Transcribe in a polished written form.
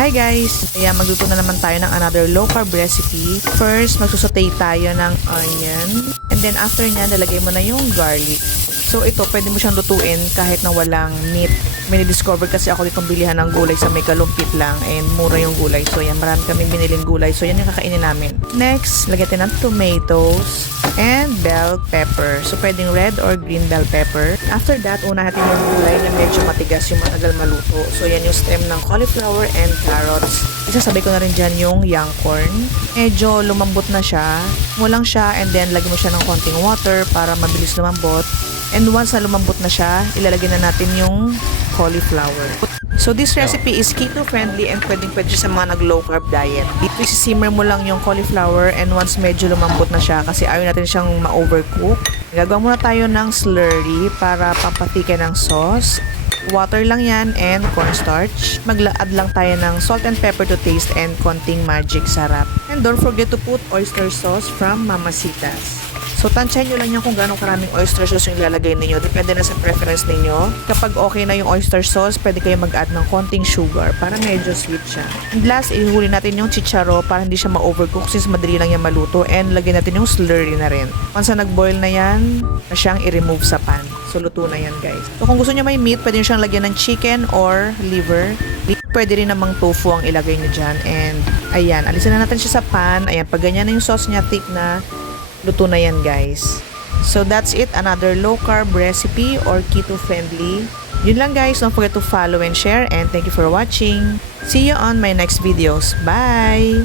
Hi guys! Kaya magluto na naman tayo ng another low carb recipe. First, magsusutay tayo ng onion. And then after nyan, lalagay mo na yung garlic. So ito, pwede mo siyang lutuin kahit na walang meat. May discover kasi ako ditong bilihan ng gulay sa may kalumpit lang and mura yung gulay. So yan, marami kaming biniling gulay. So yan yung kakainin namin. Next, lagyan natin ng tomatoes and bell pepper. So pwedeng red or green bell pepper. After that, una natin yung gulay na medyo matigas yung matagal maluto. So yan yung stem ng cauliflower and carrots. Isasabay ko na rin dyan yung young corn. Medyo lumambot na siya. Mo lang siya and then lagyan mo siya ng konting water para mabilis lumambot. And once na lumambot na siya, ilalagay na natin yung cauliflower. So this recipe is keto friendly and pwedeng-pwede siya sa mga nag-low carb diet. Dito simmer mo lang yung cauliflower and once medyo lumambot na siya kasi ayaw natin siyang ma-overcook. Gagawa muna tayo ng slurry para pampatikin ng sauce. Water lang yan and cornstarch. Magla-add lang tayo ng salt and pepper to taste and konting magic sarap. And don't forget to put oyster sauce from Mamacita's. So, tansyahin nyo lang yan kung gano'ng karaming oyster sauce yung ilalagay ninyo. Depende na sa preference ninyo. Kapag okay na yung oyster sauce, pwede kayo mag-add ng konting sugar para medyo sweet siya. And last, ihuli natin yung chicharo para hindi siya ma-overcook since madali lang yan maluto. And lagyan natin yung slurry na rin. Once na nag-boil na yan, na siyang i-remove sa pan. So, luto na yan guys. So, kung gusto nyo may meat, pwede nyo siyang lagyan ng chicken or liver. Pwede rin namang tofu ang ilagay nyo dyan. And ayan, alisin na natin siya sa pan. Ayan, pag ganyan na yung sauce niya, thick na, luto na yan guys. So that's it, another low carb recipe or keto friendly. Yun lang guys, don't forget to follow and share and thank you for watching. See you on my next videos. Bye!